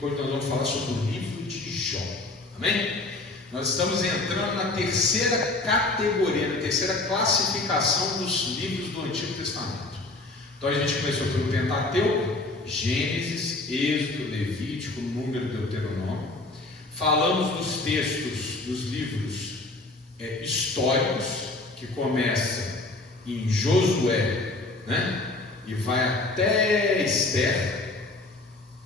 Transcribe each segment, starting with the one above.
bíblico, hoje nós vamos falar sobre o livro de Jó. Amém? Nós estamos entrando na terceira categoria, na terceira classificação dos livros do Antigo Testamento. Então a gente começou pelo Pentateuco, Gênesis, Êxodo, Levítico, Número, Deuteronômio. Falamos dos textos dos livros históricos, que começam em Josué, né? E vai até Esther.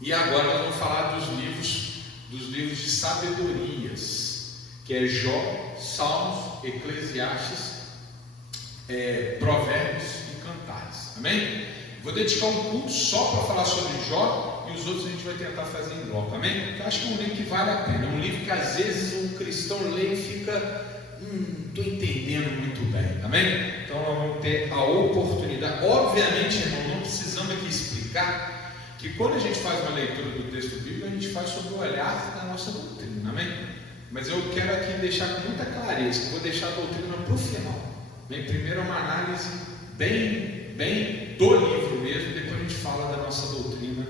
E agora nós vamos falar dos livros de sabedorias, que é Jó, Salmos, Eclesiastes, Provérbios e Cantares. Amém? Vou dedicar um culto só para falar sobre Jó, e os outros a gente vai tentar fazer em bloco. Amém? Porque eu acho que é um livro que vale a pena. É um livro que às vezes um cristão lê e fica, não estou entendendo muito bem. Amém? Então nós vamos ter a oportunidade. Obviamente, irmão, não precisamos aqui explicar que quando a gente faz uma leitura do texto bíblico, a gente faz sob o olhar da nossa doutrina. Amém? Mas eu quero aqui deixar com muita clareza, que eu vou deixar a doutrina para o final. Amém? Primeiro é uma análise bem do livro mesmo, depois a gente fala da nossa doutrina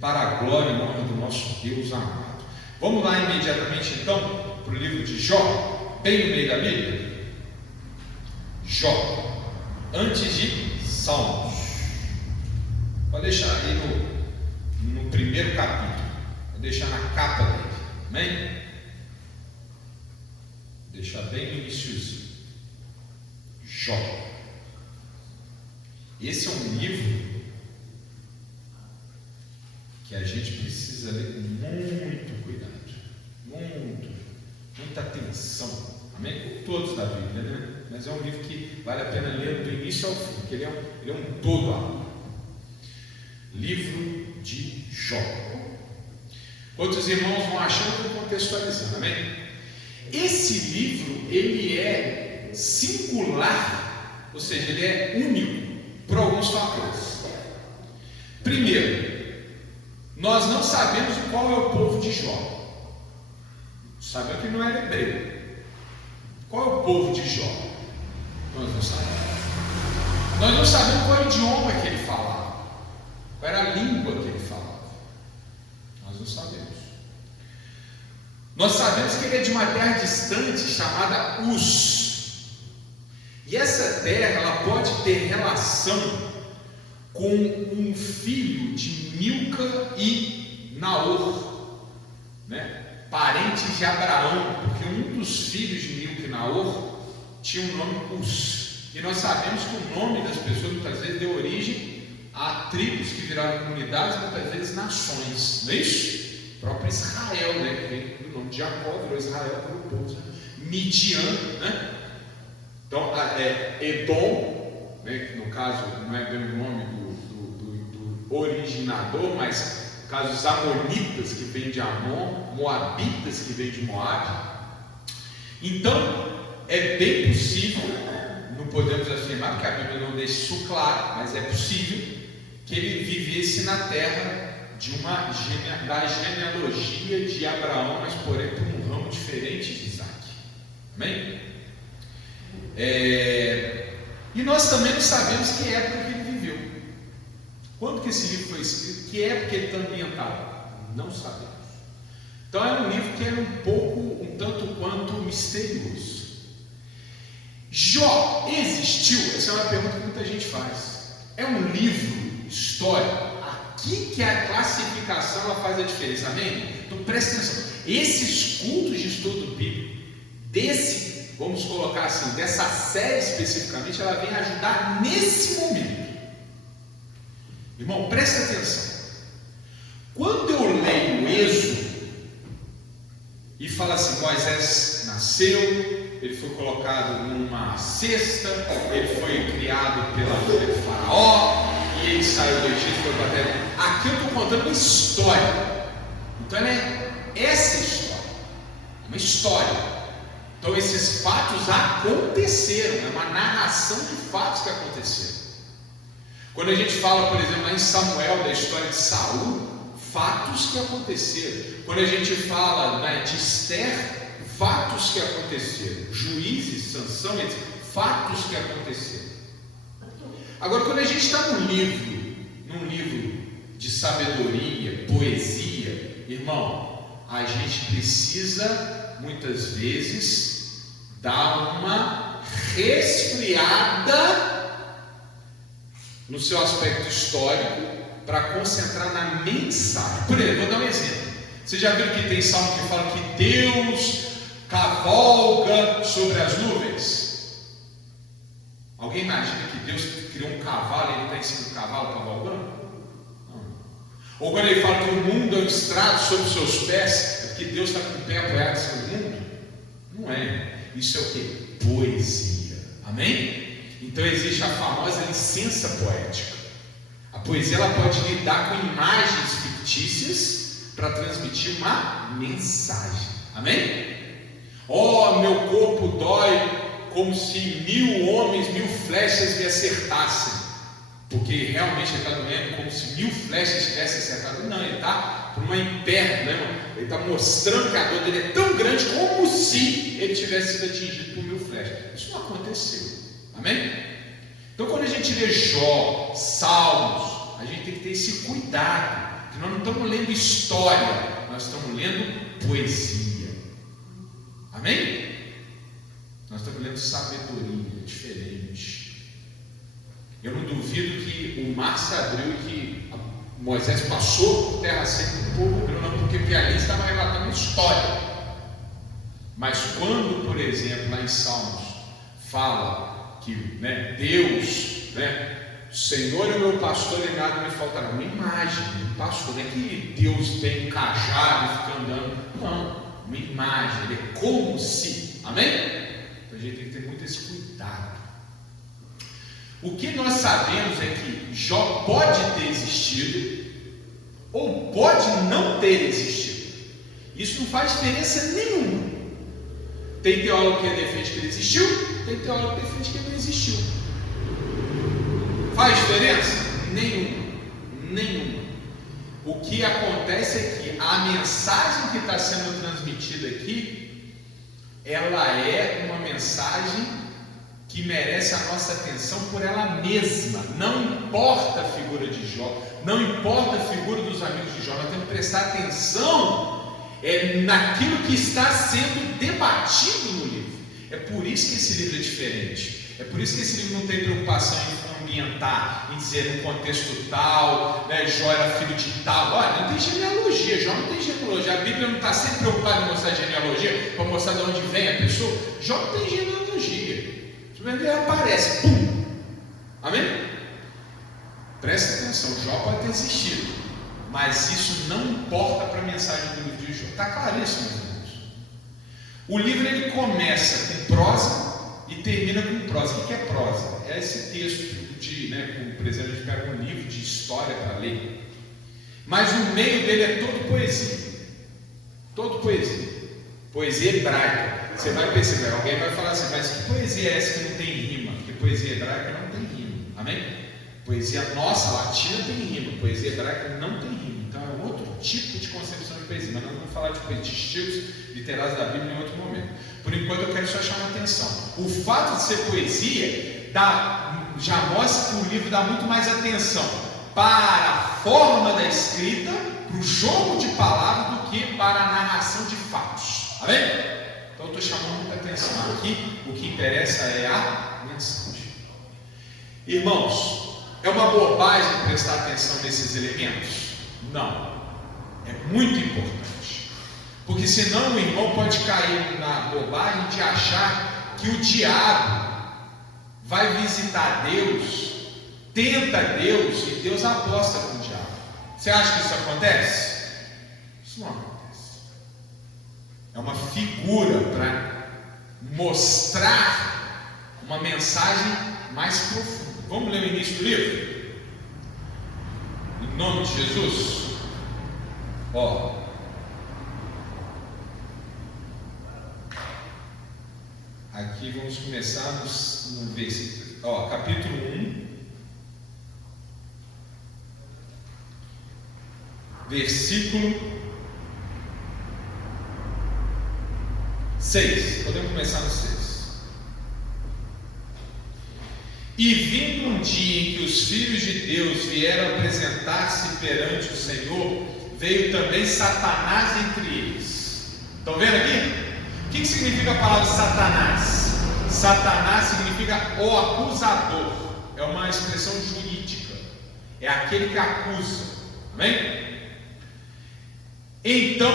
para a glória e honra do nosso Deus amado. Vamos lá imediatamente então para o livro de Jó, bem no meio da Bíblia. Jó, antes de Salmos. Pode deixar aí no primeiro capítulo, vou deixar na capa dele. Amém? Vou deixar bem no iniciozinho. Jó. Esse é um livro que a gente precisa ler com muito cuidado, muita atenção. Amém? Como todos da Bíblia, né? Mas é um livro que vale a pena ler do início ao fim, porque ele é um todo aula. Livro de Jó. Outros irmãos vão achando e contextualizando. Amém? Esse livro, ele é singular, ou seja, ele é único por alguns fatores. Primeiro, nós não sabemos qual é o povo de Jó. Sabemos que não era hebreu. Qual é o povo de Jó? Nós não sabemos. Nós não sabemos qual é o idioma que ele falava, qual era a língua que ele falava. Nós não sabemos. Nós sabemos que ele é de uma terra distante chamada Uz. E essa terra, ela pode ter relação com um filho de Milca e Naor, né? Parentes de Abraão, porque um dos filhos de Milca e Naor tinha o nome Uz. E nós sabemos que o nome das pessoas muitas vezes deu origem a tribos que viraram comunidades, muitas vezes nações, não é isso? O próprio Israel, né? Que vem do nome de Jacó, virou Israel pelo povo. Midian, né? Então, Edom, né, que no caso não é bem o nome do originador, mas no caso os Amonitas, que vem de Amon, Moabitas, que vem de Moab. Então, é bem possível, não podemos afirmar, porque a Bíblia não deixa isso claro, mas é possível que ele vivesse na terra da genealogia de Abraão, mas porém por um ramo diferente de Isaac. Amém? E nós também não sabemos que época que ele viveu. Quando que esse livro foi escrito? Que época ele está ambientado? Não sabemos. Então é um livro que é um tanto quanto misterioso. Jó existiu? Essa é uma pergunta que muita gente faz. É um livro histórico? Aqui que a classificação ela faz a diferença. Amém? Então presta atenção. Esses cultos de estudo bíblico, vamos colocar assim, dessa série especificamente, ela vem ajudar nesse momento. Irmão, presta atenção. Quando eu leio o Êxodo e fala assim, Moisés nasceu, ele foi colocado numa cesta, ele foi criado pela mulher de Faraó, e ele saiu do Egito, foi para a terra. Aqui eu estou contando uma história. Então essa história é uma história. Então esses fatos aconteceram, é uma narração de fatos que aconteceram. Quando a gente fala, por exemplo, lá em Samuel, da história de Saul, fatos que aconteceram. Quando a gente fala, né, de Esther, fatos que aconteceram. Juízes, Sansão, etc. Fatos que aconteceram. Agora, quando a gente está num livro de sabedoria, poesia, Irmão, a gente precisa muitas vezes dar uma resfriada no seu aspecto histórico para concentrar na mensagem. Por exemplo, vou dar um exemplo. Você já viu que tem salmo que fala que Deus cavalga sobre as nuvens? Alguém imagina que Deus criou um cavalo e ele está em cima do cavalo cavalgando? Não. Ou quando ele fala que o mundo é um estrado sobre os seus pés, é porque Deus está com o pé apoiado em cima do mundo? Não é. Isso é o que? Poesia. Amém? Então existe a famosa licença poética. A poesia ela pode lidar com imagens fictícias para transmitir uma mensagem. Amém? Oh, meu corpo dói como se 1000 homens, 1000 flechas me acertassem. Porque realmente ele está doendo como se 1000 flechas tivessem acertado. Não, ele está por uma hiper, né, irmão? Ele está mostrando que a dor dele é tão grande como se ele tivesse sido atingido por 1000 flechas. Isso não aconteceu. Amém? Então quando a gente lê Jó, Salmos, a gente tem que ter esse cuidado, que nós não estamos lendo história, nós estamos lendo poesia. Amém? Nós estamos lendo sabedoria, diferente. Eu não duvido que o mar se abriu e que Moisés passou por terra seca e o povo abriu, não, porque ali estava relatando história. Mas quando, por exemplo, lá em Salmos, fala que Deus, o Senhor é o meu pastor e nada me faltará. Uma imagem, um pastor, não é que Deus tem um cajado e fica andando, não, uma imagem, ele é como se, amém? Então a gente tem que ter muito esse cuidado. O que nós sabemos é que Jó pode ter existido ou pode não ter existido. Isso não faz diferença nenhuma. Tem teólogo que defende que ele existiu, tem teólogo que defende que ele não existiu. Faz diferença? Nenhuma. O que acontece é que a mensagem que está sendo transmitida aqui, ela é uma mensagem que merece a nossa atenção por ela mesma. Não importa a figura de Jó, não importa a figura dos amigos de Jó, nós temos que prestar atenção naquilo que está sendo debatido no livro. É por isso que esse livro é diferente. É por isso que esse livro não tem preocupação em ambientar, em dizer no contexto tal, Jó era filho de tal. Olha, não tem genealogia, Jó não tem genealogia. A Bíblia não está sempre preocupada em mostrar genealogia, para mostrar de onde vem a pessoa. Jó não tem genealogia. Ele aparece, pum! Amém? Presta atenção, Jó pode ter existido, mas isso não importa para a mensagem do livro de Jó. Está claríssimo, meus irmãos. O livro ele começa com prosa e termina com prosa. O que é prosa? É esse texto por exemplo, a gente pega um livro de história para ler, mas o meio dele é todo poesia, poesia hebraica. Você vai perceber, alguém vai falar assim, mas que poesia é essa que não tem rima? Porque poesia hebraica não tem rima, amém? Poesia nossa, latina, tem rima, poesia hebraica não tem rima. Então é um outro tipo de concepção de poesia, mas nós vamos falar de estilos literários da Bíblia em outro momento. Por enquanto eu quero só chamar a atenção. O fato de ser poesia já mostra que o livro dá muito mais atenção para a forma da escrita, para o jogo de palavras, do que para a narração de fatos, amém? Então eu estou chamando muita atenção aqui. O que interessa é a mensagem. Irmãos, é uma bobagem prestar atenção nesses elementos? Não, é muito importante, porque senão o irmão pode cair na bobagem de achar que o diabo vai visitar Deus, tenta Deus e Deus aposta com o diabo. Você acha que isso acontece? Isso não acontece. É uma figura para mostrar uma mensagem mais profunda. Vamos ler o início do livro? Em nome de Jesus. Aqui vamos começar no versículo, capítulo 1, versículo 6. Podemos começar no 6. E vindo um dia em que os filhos de Deus vieram apresentar-se perante o Senhor, veio também Satanás entre eles. Estão vendo aqui? O que significa a palavra Satanás? Satanás significa o acusador. É uma expressão jurídica. É aquele que acusa. Amém? Então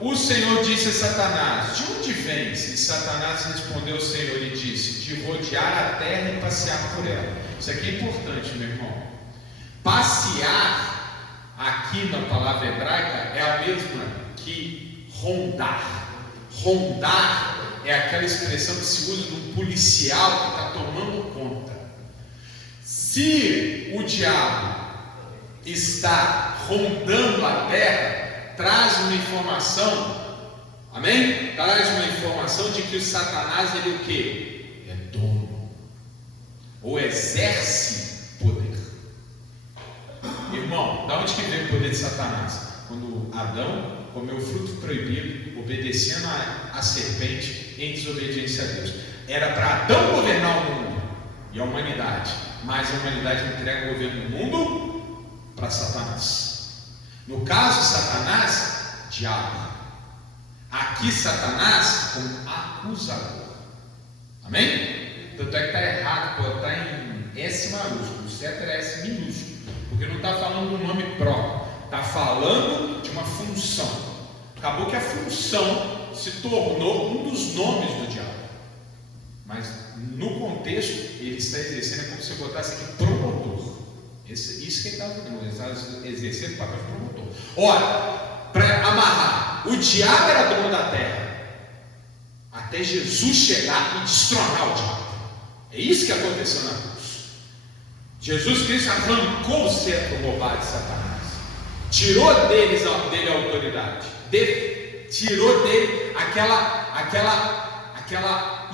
o Senhor disse a Satanás: de onde vens? E Satanás respondeu ao Senhor e disse: de rodear a terra e passear por ela. Isso aqui é importante, meu irmão. Passear, aqui na palavra hebraica, é a mesma que rondar. Rondar é aquela expressão que se usa de um policial que está tomando conta. Se o diabo está rondando a terra, traz uma informação, amém? Traz uma informação de que o Satanás, ele o quê? É dono, ou exerce poder. Irmão, da onde que vem o poder de Satanás? Quando Adão comeu o fruto proibido, obedecendo a serpente em desobediência a Deus. Era para Adão governar o mundo e a humanidade, mas a humanidade entrega o governo do mundo para Satanás. No caso, Satanás, diabo. Aqui, Satanás como acusador. Amém? Tanto é que está errado, está em S maiúsculo. O certo era S minúsculo, porque não está falando do nome próprio, está falando de uma função. Acabou que a função se tornou um dos nomes do diabo, mas no contexto ele está exercendo, é como se eu botasse aqui promotor. Isso que ele está fazendo, ele está exercendo o papel de promotor. Ora, para amarrar, o diabo era dono da terra, até Jesus chegar e destronar o diabo. É isso que aconteceu na cruz. Jesus Cristo arrancou o cetro roubado de Satanás, tirou dele a autoridade, tirou dele aquela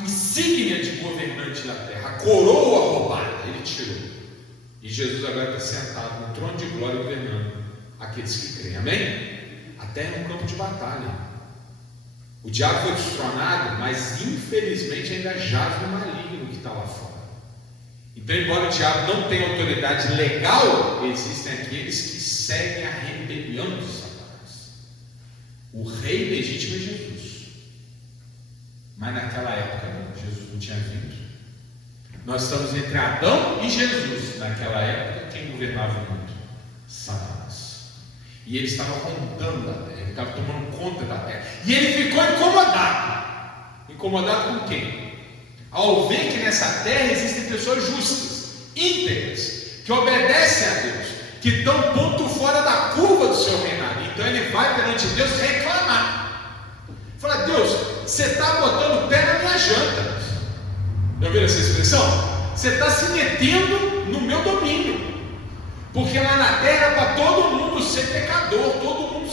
insígnia de governante da terra, a coroa roubada, ele tirou. E Jesus agora está sentado no trono de glória governando aqueles que creem, amém? Até no campo de batalha. O diabo foi destronado, mas infelizmente ainda jaz no maligno que está lá fora. Então, embora o diabo não tenha autoridade legal, existem aqueles que seguem a rebelião de Satanás. O rei legítimo é Jesus, mas naquela época Jesus não tinha vindo. Nós estamos entre Adão e Jesus. Naquela época, quem governava o mundo? Satanás. E ele estava rondando a terra, ele estava tomando conta da terra, e ele ficou incomodado. Incomodado com quem? Ao ver que nessa terra existem pessoas justas, íntegras, que obedecem a Deus, que estão ponto fora da curva do seu reinado. Então ele vai perante Deus reclamar. Fala: Deus, você está botando o pé na minha janta. Já ouviram essa expressão? Você está se metendo no meu domínio. Porque lá na terra é para todo mundo ser pecador, todo mundo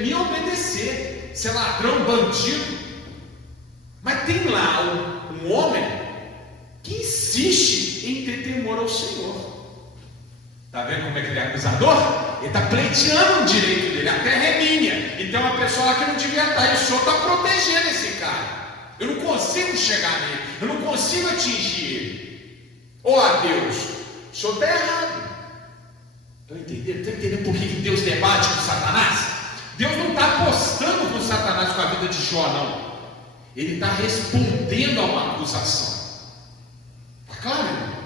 me obedecer, ser ladrão, bandido. Mas tem lá um homem que insiste em ter temor ao Senhor. Está vendo como é que ele é acusador? Ele está pleiteando o direito dele, a terra é minha. Então uma pessoa lá que não devia estar, e o Senhor está protegendo esse cara. Eu não consigo chegar nele, eu não consigo atingir ele. Deus, o Senhor está errado. Estão entendendo? Estão entendendo por que Deus debate com Satanás? Deus não está apostando com Satanás com a vida de Jó, não. Ele está respondendo a uma acusação. Está claro, irmão?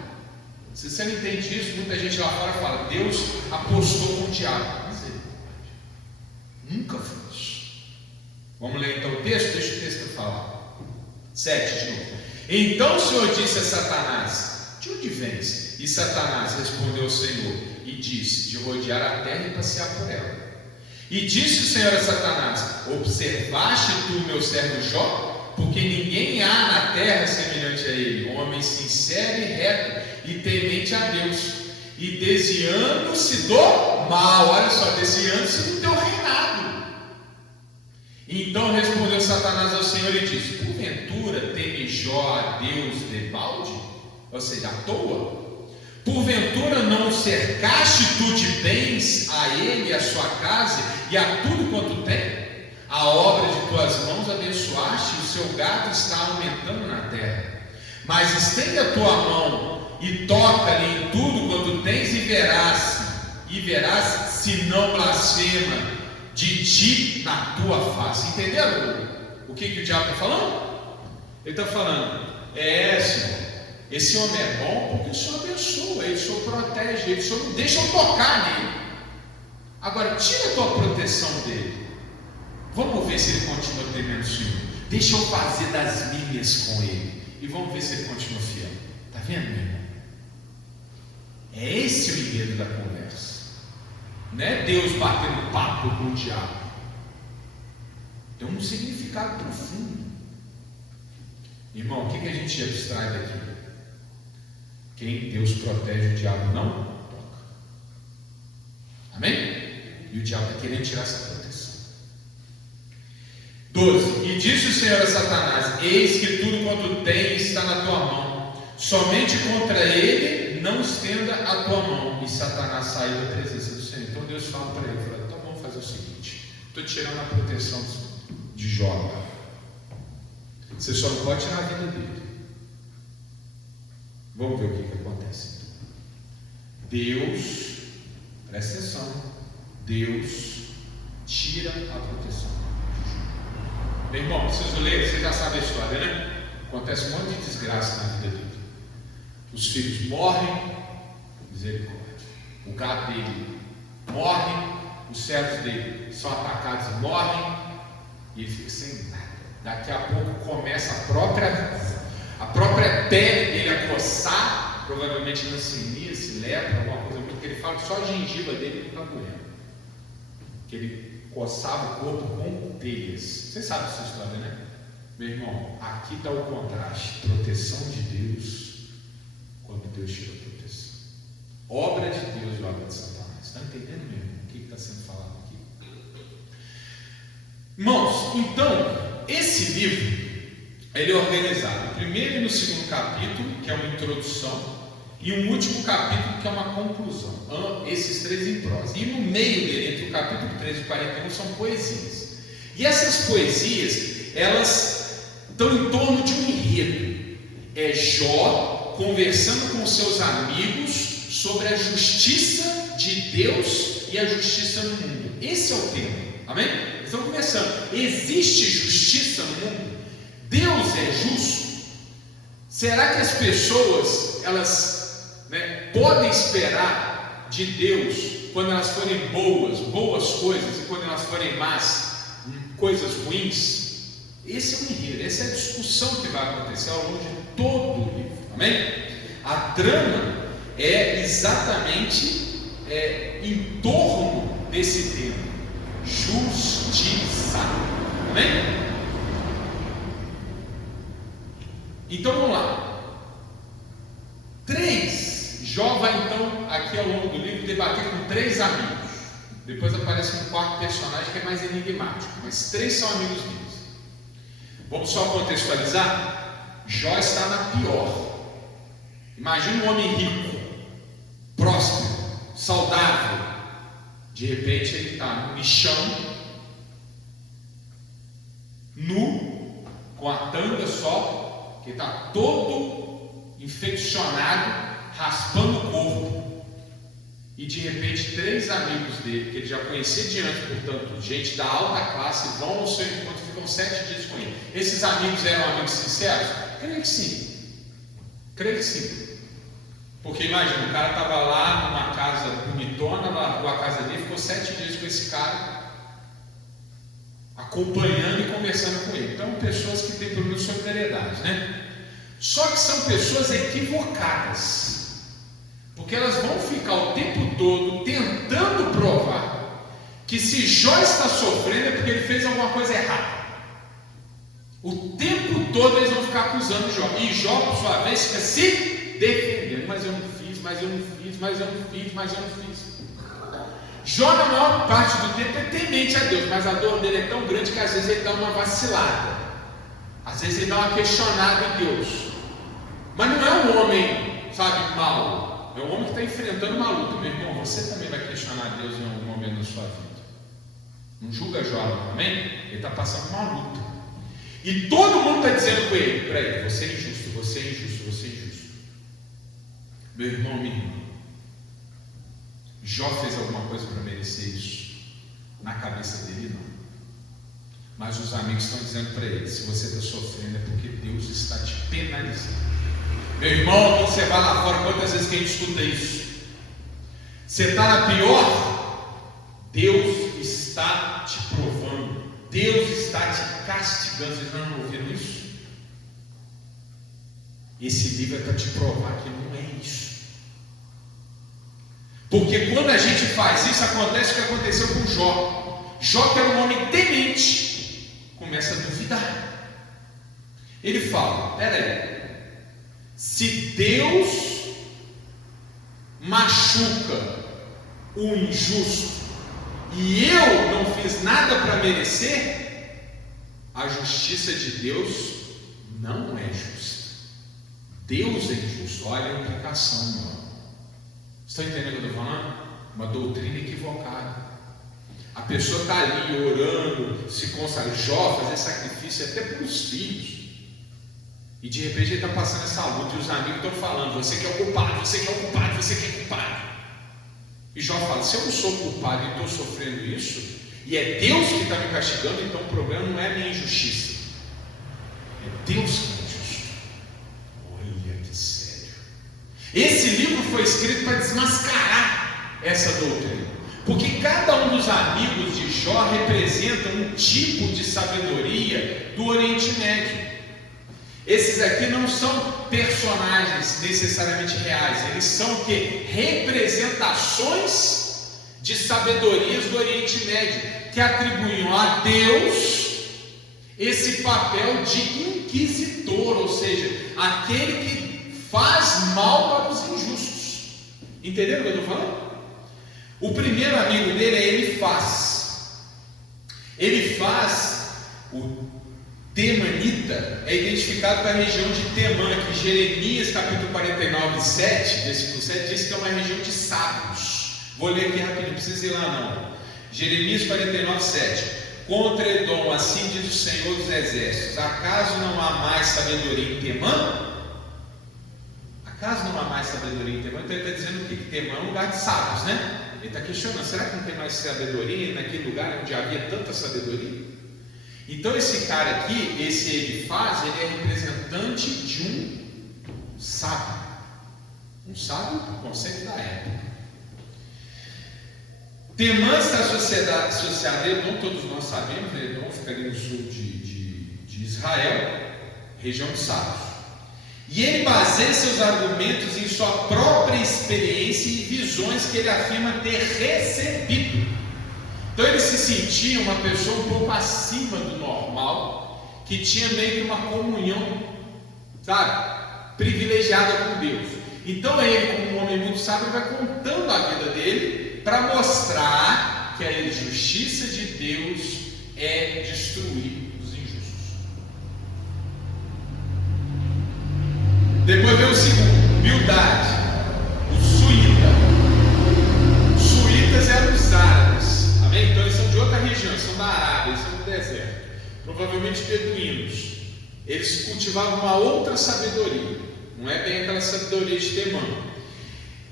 Se você não entende isso, muita gente lá fora fala: Deus apostou com o diabo. Misericórdia. Nunca foi isso. Vamos ler então o texto? Deixa o texto falar. 7 de novo. Então o Senhor disse a Satanás: de onde vens? E Satanás respondeu ao Senhor e disse: de rodear a terra e passear por ela. E disse o Senhor a Satanás: observaste tu meu servo Jó? Porque ninguém há na terra semelhante a ele, homem sincero e reto e temente a Deus, e desviando-se do mal. Olha só, desviando-se do teu reinado. Então respondeu Satanás ao Senhor e disse: porventura teme Jó a Deus debalde? Ou seja, à toa? Porventura não cercaste tu de bens a ele e a sua casa e a tudo quanto tem? A obra de tuas mãos abençoaste, e o seu gado está aumentando na terra. Mas estende a tua mão e toca-lhe em tudo quanto tens, e verás se se não blasfema de ti na tua face. Entenderam o que o diabo está falando? Ele está falando, Senhor, esse homem é bom porque o Senhor abençoa, ele, o Senhor protege ele, o Senhor não deixa eu tocar nele. Agora, tira a tua proteção dele. Vamos ver se ele continua temendo o Senhor. Deixa eu fazer das minhas com ele. E vamos ver se ele continua fiel. Está vendo, meu irmão? É esse o enredo da conversa. Não é Deus batendo papo com o diabo. Tem um significado profundo. Irmão, o que a gente abstrai daqui? Quem Deus protege, o diabo não toca. Amém? E o diabo está querendo tirar essa proteção. 12. E disse o Senhor a Satanás: eis que tudo quanto tens está na tua mão, somente contra ele não estenda a tua mão. E Satanás saiu da presença do Senhor. Então Deus fala para ele, fala, então vamos fazer o seguinte, estou tirando a proteção de Jó. Você só não pode tirar a vida dele. Vamos ver o que acontece. Deus, presta atenção, Deus tira a proteção. Meu irmão, preciso ler, você já sabe a história, né? Acontece um monte de desgraça na vida dele. Os filhos morrem, misericórdia. O gado dele morre, os servos dele são atacados e morrem, e ele fica sem nada. Daqui a pouco começa a própria pele dele a coçar, provavelmente leucemia, lepra, alguma coisa, porque ele fala que só a gengiva dele está doendo, que ele coçava o corpo com telhas. Você sabe essa história, né? Meu irmão, aqui está o contraste: proteção de Deus, quando Deus tira a proteção, obra de Deus e obra de Satanás. Está entendendo mesmo o que está sendo falado aqui? Irmãos, então esse livro ele é organizado no primeiro e no segundo capítulo, que é uma introdução, e um último capítulo, que é uma conclusão. Esses três em prosa. E no meio dele, entre o capítulo 13 e 41, são poesias. E essas poesias, elas estão em torno de um enredo. É Jó conversando com seus amigos sobre a justiça de Deus e a justiça no mundo. Esse é o tema. Amém? Estamos conversando. Existe justiça no mundo? Deus é justo? Será que as pessoas, elas podem esperar de Deus, quando elas forem boas coisas, e quando elas forem más, coisas ruins? Esse é o enredo, essa é a discussão que vai acontecer ao longo de todo o livro. Amém? A trama é exatamente em torno desse tema: justiça. Amém? Então vamos lá. Jó vai então, aqui ao longo do livro, debater com 3 amigos. Depois aparece um quarto personagem que é mais enigmático, mas 3 são amigos deles. Vamos só contextualizar. Jó está na pior. Imagina um homem rico, próspero, saudável. De repente ele está no lixão, nu, com a tanga só, que está todo infeccionado, raspando o corpo. E de repente 3 amigos dele, que ele já conhecia de antes, portanto, gente da alta classe, vão ao seu encontro e ficam 7 dias com ele. Esses amigos eram amigos sinceros? Creio que sim. Creio que sim. Porque imagina, o cara estava lá numa casa bonitona, largou a casa dele, ficou 7 dias com esse cara, acompanhando e conversando com ele. Então, pessoas que têm problema de solidariedade, né? Só que são pessoas equivocadas, porque elas vão ficar o tempo todo tentando provar que se Jó está sofrendo é porque ele fez alguma coisa errada. O tempo todo eles vão ficar acusando Jó, e Jó, por sua vez, fica se defendendo: mas eu não fiz, mas eu não fiz, mas eu não fiz, mas eu não fiz. Jó, na maior parte do tempo, é temente a Deus, mas a dor dele é tão grande que às vezes ele dá uma vacilada, às vezes ele dá uma questionada em Deus. Mas não é um homem, sabe, mau, é um homem que está enfrentando uma luta. Meu irmão, você também vai questionar Deus em algum momento da sua vida. Não julga Jó, amém? Ele está passando uma luta, e todo mundo está dizendo com ele: para ele, você é injusto, você é injusto, você é injusto. Meu irmão, minha irmã, Jó fez alguma coisa para merecer isso? Na cabeça dele, não. Mas os amigos estão dizendo para ele: se você está sofrendo é porque Deus está te penalizando. Meu irmão, quando você vai lá fora, quantas vezes que a gente escuta isso? Você está na pior, Deus está te provando, Deus está te castigando. Vocês não ouviram isso? Esse livro é para te provar que não é isso. Porque quando a gente faz isso, acontece o que aconteceu com Jó. Jó, que era um homem temente, começa a duvidar. Ele fala: peraí, se Deus machuca o injusto e eu não fiz nada para merecer, a justiça de Deus não é justa. Deus é injusto. Olha a implicação, meu irmão. Estão entendendo o que eu estou falando? Uma doutrina equivocada. A pessoa está ali orando, se consagra, Jó, fazer sacrifício até para os filhos. E de repente ele está passando essa luta e os amigos estão falando: você que é o culpado, você que é o culpado, você que é o culpado. E Jó fala: se eu não sou culpado e estou sofrendo isso, e é Deus que está me castigando, então o problema não é a minha injustiça, é Deus que é injusto. Olha que sério. Esse livro foi escrito para desmascarar essa doutrina, porque cada um dos amigos de Jó representa um tipo de sabedoria do Oriente Médio. Esses aqui não são personagens necessariamente reais, eles são o quê? Representações de sabedorias do Oriente Médio, que atribuíam a Deus esse papel de inquisitor, ou seja, aquele que faz mal para os injustos. Entenderam o que eu estou falando? O primeiro amigo dele é Elifaz. Elifaz, o temanita, é identificado com a região de Temã, que Jeremias capítulo 49, 7, versículo 7, diz que é uma região de sábios. Vou ler aqui rapidinho, não precisa ir lá não. Jeremias 49, 7. Contra Edom, assim diz o Senhor dos Exércitos: acaso não há mais sabedoria em Temã? Acaso não há mais sabedoria em Temã? Então ele está dizendo o quê? Que Temã é um lugar de sábios, né? Ele está questionando: será que não tem mais sabedoria naquele lugar onde havia tanta sabedoria? Então esse cara aqui, esse Elifaz, ele é representante de um sábio. Um sábio do conceito da época. Temã está associado a Edom, todos nós sabemos, né? Edom fica ali no sul de Israel, região de sábios. E ele baseia seus argumentos em sua própria experiência e visões que ele afirma ter recebido. Então ele se sentia uma pessoa um pouco acima do normal, que tinha meio que uma comunhão, sabe, privilegiada com Deus. Então ele, como um homem muito sábio, vai contando a vida dele para mostrar que a justiça de Deus é destruir os injustos. Depois vem o segundo, Bildade, o suíta. Suítas eram os árabes. Então eles são de outra região, eles são da Arábia, eles são do deserto, provavelmente beduínos. Eles cultivavam uma outra sabedoria, não é bem aquela sabedoria de Temã.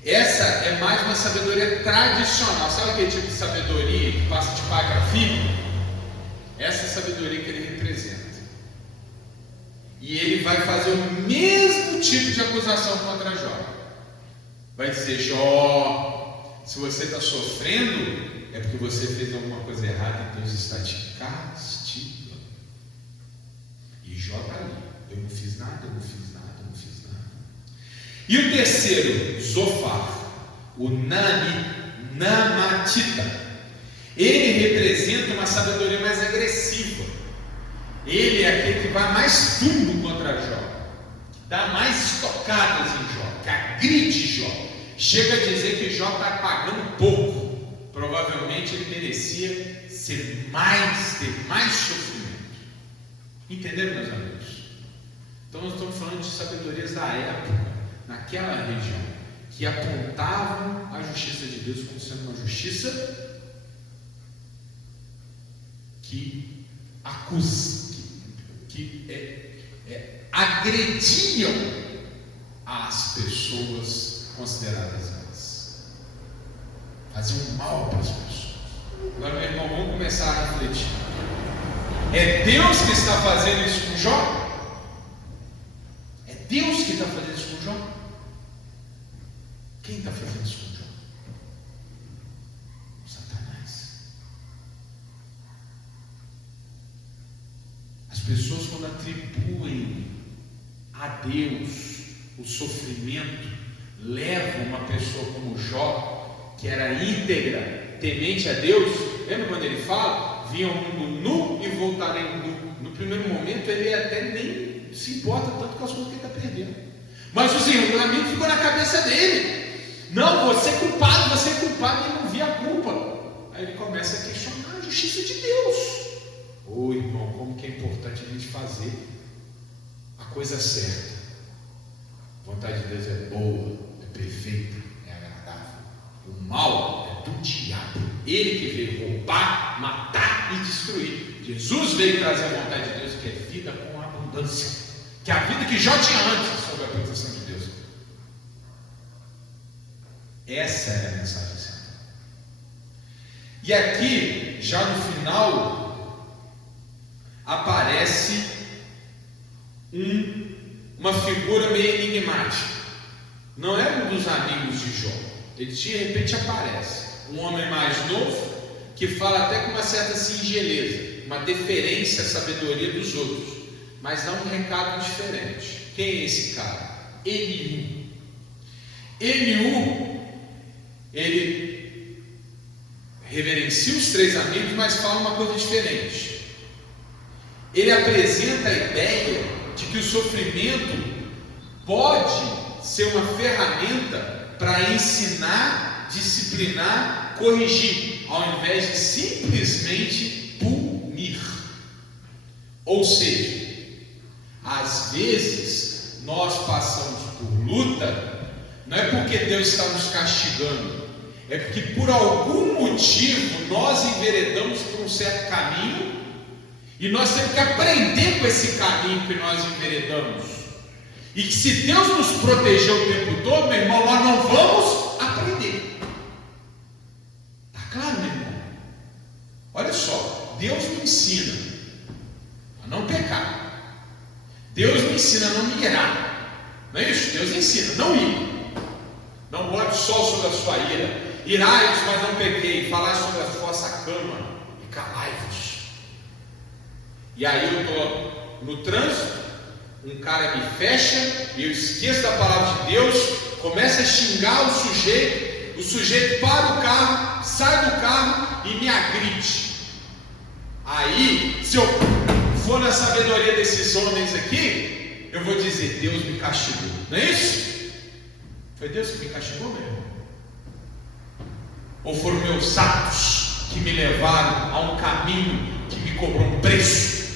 Essa é mais uma sabedoria tradicional. Sabe aquele tipo de sabedoria que passa de pai para filho? Essa é a sabedoria que ele representa. E ele vai fazer o mesmo tipo de acusação contra Jó. Vai dizer: Jó, se você está sofrendo, é porque você fez alguma coisa errada e Deus está te castigando. E Jó está ali: eu não fiz nada, eu não fiz nada, eu não fiz nada. E o terceiro, Zofar, o Namatita. Ele representa uma sabedoria mais agressiva. Ele é aquele que vai mais fundo contra Jó, que dá mais estocadas em Jó, que agride Jó. Chega a dizer que Jó está pagando pouco. Provavelmente ele merecia ter mais sofrimento. Entenderam, meus amigos? Então nós estamos falando de sabedorias da época, naquela região, que apontavam a justiça de Deus como sendo uma justiça que agrediam as pessoas consideradas más. fazer um mal para as pessoas. Agora, meu irmão, vamos começar a refletir. É Deus que está fazendo isso com Jó? É Deus que está fazendo isso com Jó? Quem está fazendo isso com Jó? Satanás. As pessoas, quando atribuem a Deus o sofrimento, levam uma pessoa como Jó, que era íntegra, temente a Deus. Lembra quando ele fala? Vinha ao mundo nu e voltarei nu. No primeiro momento ele até nem se importa tanto com as coisas que ele está perdendo, mas os amigos ficam na cabeça dele. Não, você é culpado, e não via a culpa. Aí ele começa a questionar a justiça de Deus. Ô irmão, como que é importante a gente fazer a coisa certa. A vontade de Deus é boa, é perfeita, é agradável. O mal é do diabo. Ele que veio roubar, matar e destruir. Jesus veio trazer a vontade de Deus, que é vida com abundância, que é a vida que já tinha antes, sob a proteção de Deus. Essa é a mensagem central. E aqui, já no final, aparece uma figura meio enigmática. Não é um dos amigos de Jó. Ele de repente aparece um homem mais novo, que fala até com uma certa singeleza, uma deferência à sabedoria dos outros, mas dá um recado diferente. Quem é esse cara? Eliú. Eliú, ele reverencia os três amigos, mas fala uma coisa diferente. Ele apresenta a ideia de que o sofrimento pode ser uma ferramenta para ensinar, disciplinar, corrigir, ao invés de simplesmente punir. Ou seja, às vezes nós passamos por luta, não é porque Deus está nos castigando, é porque por algum motivo nós enveredamos por um certo caminho, e nós temos que aprender com esse caminho que nós enveredamos. E que se Deus nos protegeu o tempo todo, meu irmão, nós não vamos aprender. Está claro, meu irmão? Olha só, Deus me ensina a não pecar. Deus me ensina a não me irar. Não é isso? Deus ensina, não ir. Não bote sol sobre a sua ira. Irai-vos, mas não pequei. Falai sobre a vossa cama e calai-vos. E aí eu estou no trânsito, um cara me fecha, e eu esqueço da palavra de Deus, começa a xingar o sujeito para o carro, sai do carro e me agride. Aí, se eu for na sabedoria desses homens aqui, eu vou dizer, Deus me castigou. Não é isso? Foi Deus que me castigou mesmo? Ou foram meus atos que me levaram a um caminho que me cobrou um preço?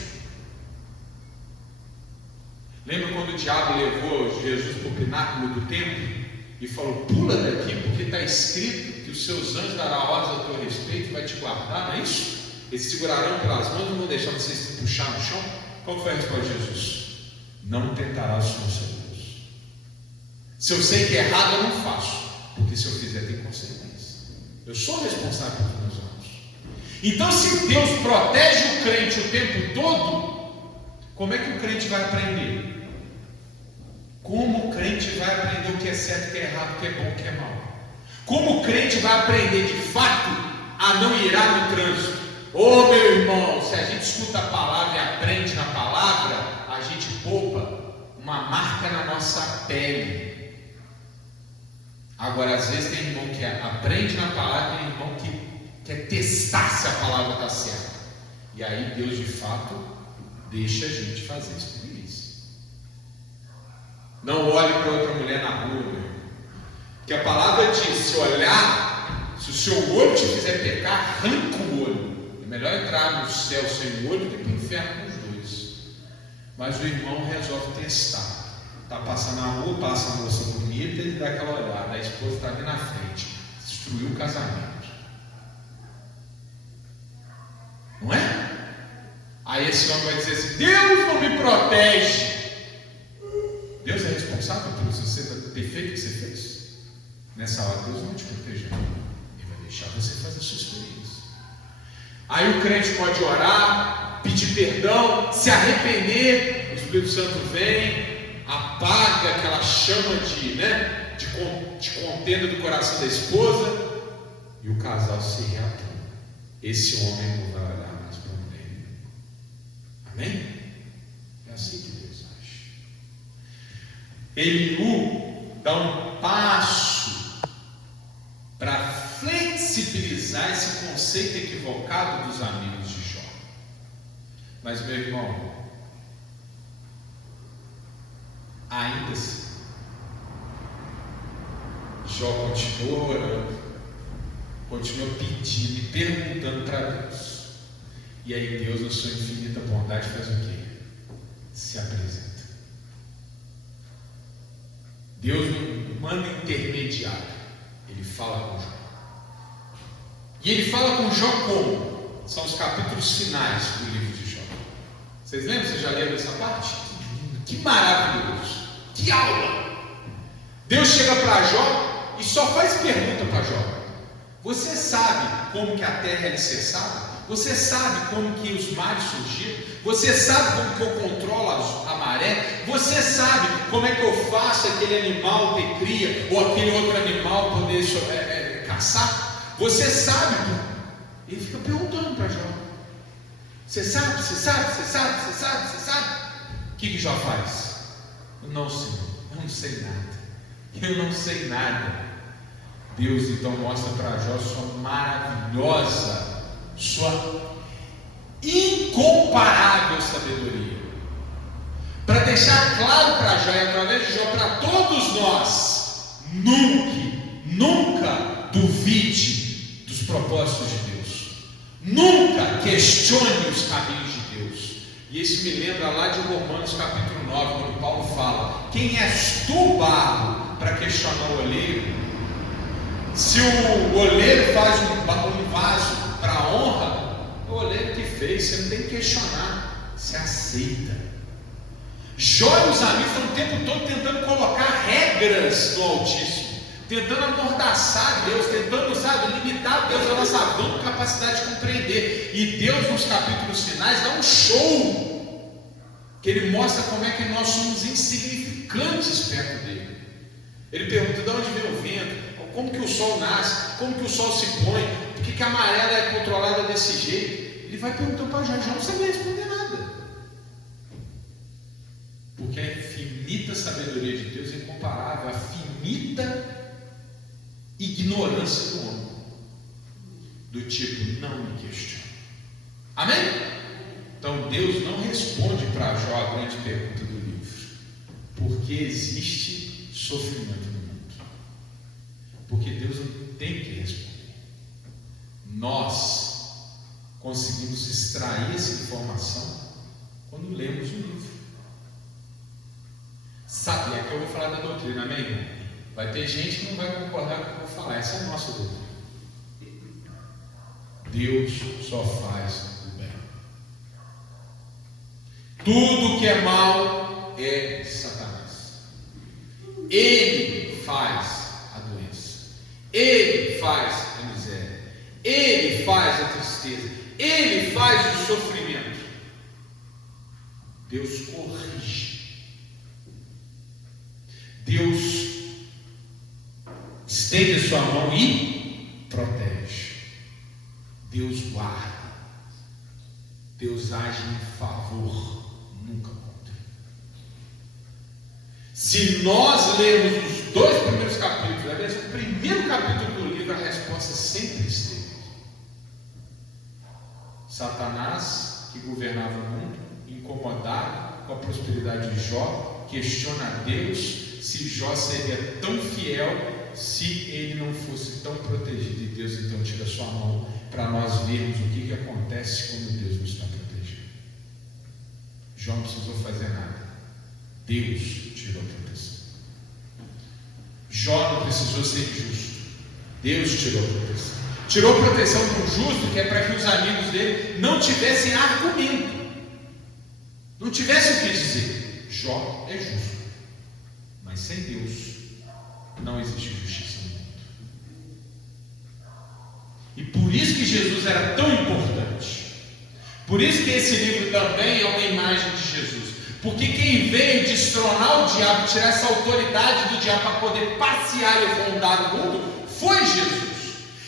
Lembra quando o diabo levou Jesus para o pináculo do templo e falou, pula daqui, porque está escrito que os seus anjos darão ordens a teu respeito e vai te guardar, não é isso? Eles segurarão pelas mãos e não vão deixar você se puxar no chão. Qual foi a resposta de Jesus? Não tentarás o Senhor seu Deus. Se eu sei que é errado, eu não faço, porque se eu fizer tem consequência. Eu sou responsável pelos meus atos. Então, se Deus protege o crente o tempo todo, como é que o crente vai aprender? Como o crente vai aprender o que é certo, o que é errado, o que é bom, o que é mal? Como o crente vai aprender de fato a não irar no trânsito? Ô meu irmão, se a gente escuta a palavra e aprende na palavra, a gente poupa uma marca na nossa pele. Agora, às vezes tem irmão que aprende na palavra, tem irmão que quer testar se a palavra está certa. E aí Deus de fato deixa a gente fazer isso. Não olhe para outra mulher na rua, meu irmão. Porque a palavra diz, se olhar, se o seu olho te fizer pecar, arranca o olho. É melhor entrar no céu sem o olho do que para o inferno com os dois. Mas o irmão resolve testar. Está passando na rua, passa a moça bonita, ele dá aquela olhada, a esposa está ali na frente, destruiu o casamento. Não é? Aí esse homem vai dizer assim, Deus não me protege. Deus é responsável por você ter feito o que você fez? Nessa hora Deus não te protegeu. Ele vai deixar você fazer a sua experiência. Aí o crente pode orar, pedir perdão, se arrepender, o Espírito Santo vem, apaga aquela chama de contenda do coração da esposa, e o casal se reatuma. Esse homem não vai olhar mais para a mulher. Amém? É assim que Deus age. Eliú dá um passo para flexibilizar esse conceito equivocado dos amigos de Jó. Mas, meu irmão, ainda assim, Jó continua orando, continua pedindo e perguntando para Deus. E aí Deus, na sua infinita bondade, faz o quê? Se apresenta. Deus não manda intermediário, Ele fala com Jó. E Ele fala com Jó como? São os capítulos finais do livro de Jó. Vocês lembram? Vocês já leram essa parte? Que maravilhoso! Que aula! Deus chega para Jó e só faz pergunta para Jó. Você sabe como que a terra é alicerçada? Você sabe como que os mares surgiram? Você sabe como que eu controlo a maré? Você sabe como é que eu faço aquele animal ter cria ou aquele outro animal poder caçar? Você sabe? Ele fica perguntando para Jó. Você sabe? Você sabe? Você sabe? Você sabe? Você sabe? O que Jó faz? Não, Senhor, eu não sei nada. Eu não sei nada. Deus então mostra para Jó sua maravilhosa, sua incomparável sabedoria, para deixar claro para Jó e através de Jó para todos nós: nunca duvide dos propósitos de Deus, nunca questione os caminhos de Deus. E isso me lembra lá de Romanos capítulo 9, quando Paulo fala: quem és tu, barro, para questionar o oleiro? Se o oleiro faz um vaso para a honra, o oleiro que fez, você não tem que questionar, você aceita. Jó e os amigos estão o tempo todo tentando colocar regras no Altíssimo, tentando amordaçar Deus, tentando, limitar Deus a nossa vã capacidade de compreender. E Deus, nos capítulos finais, dá um show, que Ele mostra como é que nós somos insignificantes perto dEle. Ele pergunta: de onde vem o vento? Como que o sol nasce? Como que o sol se põe? Por que a maré é controlada desse jeito? Ele vai perguntando para Jó. Jó não sabia responder nada, porque a infinita sabedoria de Deus é incomparável à finita ignorância do homem, do tipo: não me questione. Amém? Então Deus não responde para Jó a grande pergunta do livro: por que existe sofrimento no mundo? Porque Deus não tem que responder. Nós conseguimos extrair essa informação quando lemos o livro. Sabe, é que eu vou falar da doutrina, amém, irmão? Vai ter gente que não vai concordar com o que eu vou falar. Essa é a nossa doutrina. Deus só faz o bem. Tudo que é mal é de Satanás. Ele faz a doença, Ele faz a miséria, Ele faz a tristeza, Ele faz o sofrimento. Deus corrige, Deus estende a sua mão e protege, Deus guarda, Deus age em favor, nunca contra. Se nós lermos os 2 primeiros capítulos, aliás, o primeiro capítulo do livro, a resposta sempre esteve. Satanás, que governava o mundo, incomodado com a prosperidade de Jó, questiona a Deus se Jó seria tão fiel se ele não fosse tão protegido. E Deus então tira sua mão para nós vermos o que acontece quando Deus nos está protegendo. Jó não precisou fazer nada, Deus tirou a proteção. Jó não precisou ser justo, Deus tirou a proteção. Tirou a proteção do justo, que é para que os amigos dele não tivessem argumento, não tivessem o que dizer. Jó é justo, mas sem Deus não existe justiça no mundo. Jesus era tão importante. Por isso que esse livro também é uma imagem de Jesus. Porque quem veio destronar o diabo, tirar essa autoridade do diabo para poder passear e rondar o mundo, foi Jesus.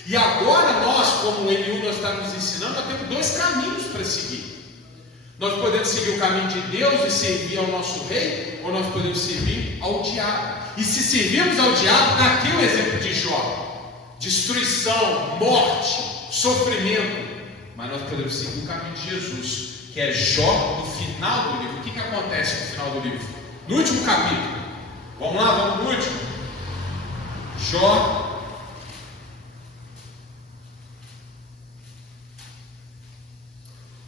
E agora nós, como o Eliú está nos ensinando, nós temos dois caminhos para seguir. Nós podemos seguir o caminho de Deus e servir ao nosso rei, ou nós podemos servir ao diabo. E se servirmos ao diabo, está aqui o exemplo de Jó: destruição, morte, sofrimento. Mas nós podemos seguir o caminho de Jesus, que é Jó no final do livro. O que acontece no final do livro? No último capítulo. Vamos lá, vamos no último. Jó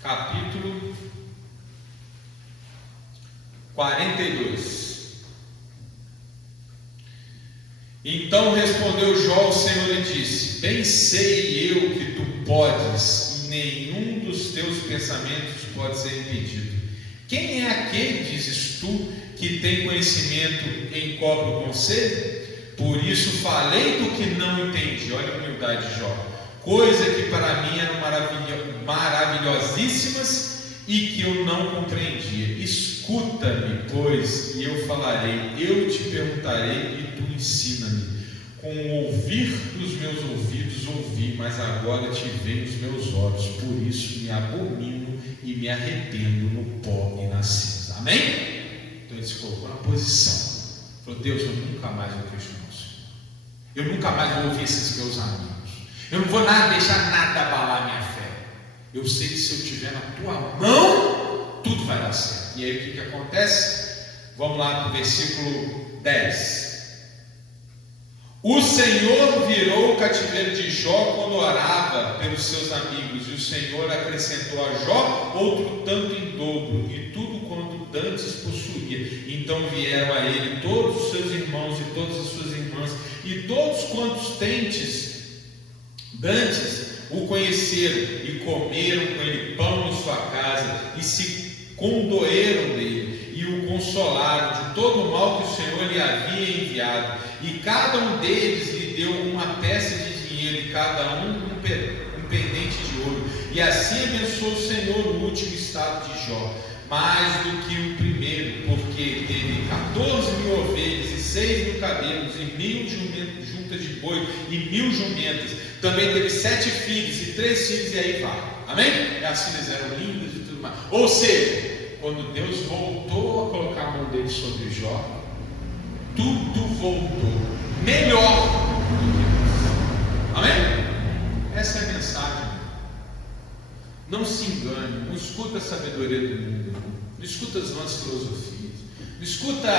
capítulo 42. Então respondeu Jó ao Senhor e disse: bem sei eu que tu podes, e nenhum dos teus pensamentos pode ser impedido. Quem é aquele, dizes tu, que tem conhecimento e encobre o conselho? Por isso falei do que não entendi. Olha a humildade de Jó. Coisa que para mim eram maravilhosíssimas e que eu não compreendia. Escuta-me, pois, e eu falarei. Eu te perguntarei e tu ensina-me. Com o ouvir dos meus ouvidos ouvi, mas agora te veem os meus olhos. Por isso me abomino e me arrependo no pó e na cinza. Amém? Então ele se colocou na posição. Falou: Deus, eu nunca mais vou questionar o Senhor. Eu nunca mais vou ouvir esses meus amigos. Eu não vou deixar nada abalar minha fé. Eu sei que se eu estiver na tua mão, tudo vai dar certo. E aí o que acontece? Vamos lá para o versículo 10. O Senhor virou o cativeiro de Jó quando orava pelos seus amigos, e o Senhor acrescentou a Jó outro tanto em dobro, e tudo quanto dantes possuía. Então vieram a ele todos os seus irmãos e todas as suas irmãs, e todos quantos dantes o conheceram, e comeram com ele pão em sua casa, e se condoeram dele, e o consolaram de todo o mal que o Senhor lhe havia enviado. E cada um deles lhe deu uma peça de dinheiro, e cada um pendente de ouro. E assim abençoou o Senhor o último estado de Jó, mais do que o primeiro, porque teve 14.000 ovelhas e 6.000 camelos, e 1.000 juntas de boi e 1.000 jumentas. Também teve 7 filhos e 3 filhos, e aí vai. Amém? E as filhas eram lindas e tudo mais. Ou seja, quando Deus voltou a colocar a mão dele sobre Jó, tudo voltou melhor do que antes. Amém? Essa é a mensagem. Não se engane, não escuta a sabedoria do mundo, não escuta as nossas filosofias, não escuta,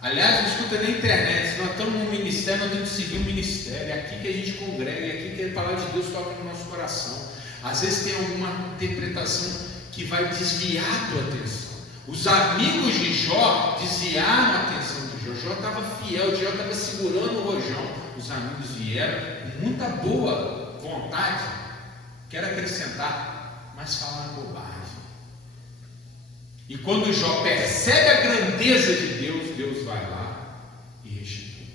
aliás, não escuta nem internet. Se nós estamos num ministério, nós temos que seguir o ministério. É aqui que a gente congrega, é aqui que a palavra de Deus toca no nosso coração. Às vezes tem alguma interpretação que vai desviar a tua atenção. Os amigos de Jó desviaram a atenção de Jó. Jó estava fiel, Jó estava segurando o rojão. Os amigos vieram com muita boa vontade, quero acrescentar, mas falaram bobagem. E quando Jó percebe a grandeza de Deus, Deus vai lá e restitui.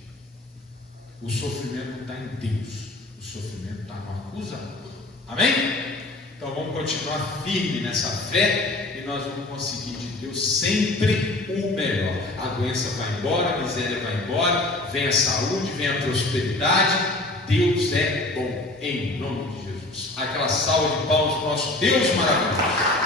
O sofrimento não está em Deus, o sofrimento está no acusador. Amém? Então vamos continuar firme nessa fé, e nós vamos conseguir de Deus sempre o melhor. A doença vai embora, a miséria vai embora, vem a saúde, vem a prosperidade. Deus é bom, em nome de Jesus. Aquela salva de palmas para o nosso Deus maravilhoso.